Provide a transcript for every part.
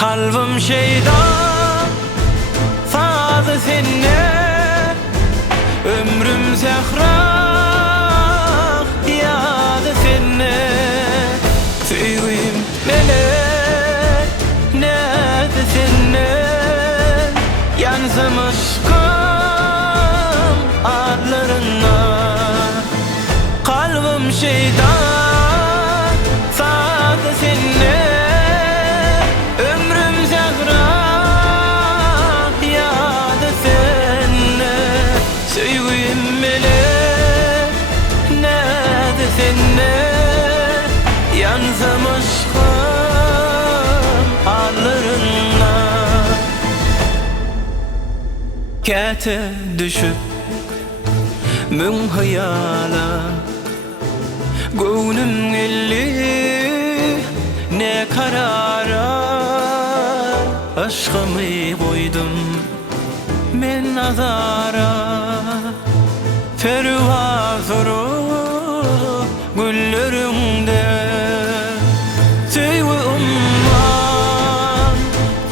Kalbim şeydan sadı senne, ömrüm zehra yadı senne. Tüyüm melek neydi senne, yansım aşkım ağlarına. Kalbim şeydan sadı senne, ömrüm zehra yadı senne. Sevgim melek neydi senne, yansım aşkım ağlarına. Kete düşüp mün hayala, gönlüm elli ne karara. Aşkımı koydum men azara, pervazuru güllerinde. Sevgi umman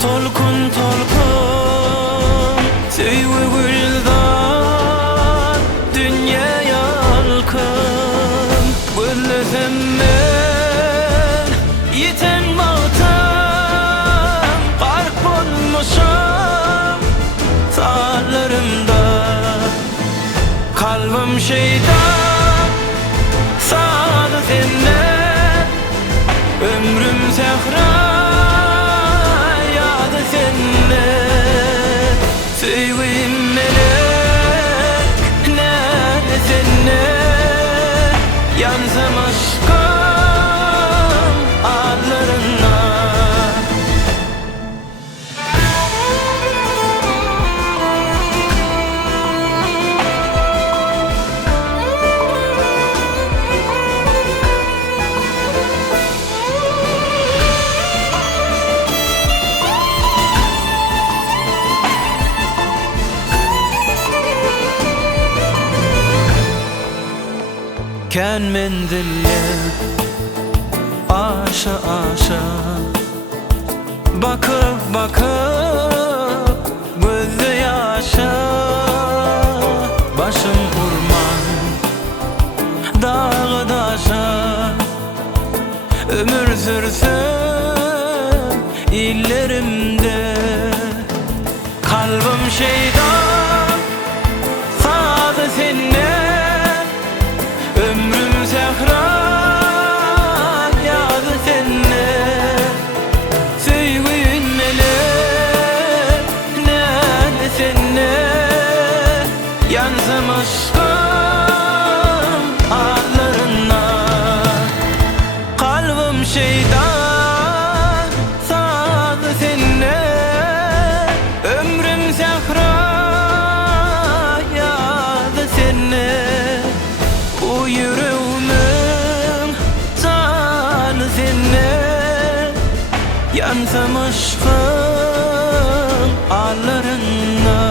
tolkun tolkun, sevgi güldan dünya yalkın. Güllesem men yiten mağtan, garip olmuşam sağlarımda. Kalbim şeytan sadı senne, ömrüm zehra yadı senne. Sevgim melek neydi senne, yansım aşkım ağlarına. Ken menzille aşa aşa, bakıp bakıp gözü yaşa. Başım urman dağı daşa, ömür sürsün illerimde. Kalbim şeydan sadı senne, ömrüm zehra yadı senne. Sevgin melek neydi senne, yansım aşkım ağlarına. Kalbim şeydan sadı senne, ömrüm zehra yadı senne. Bu yüreğimin canı senne, yansım aşkım ağlarına.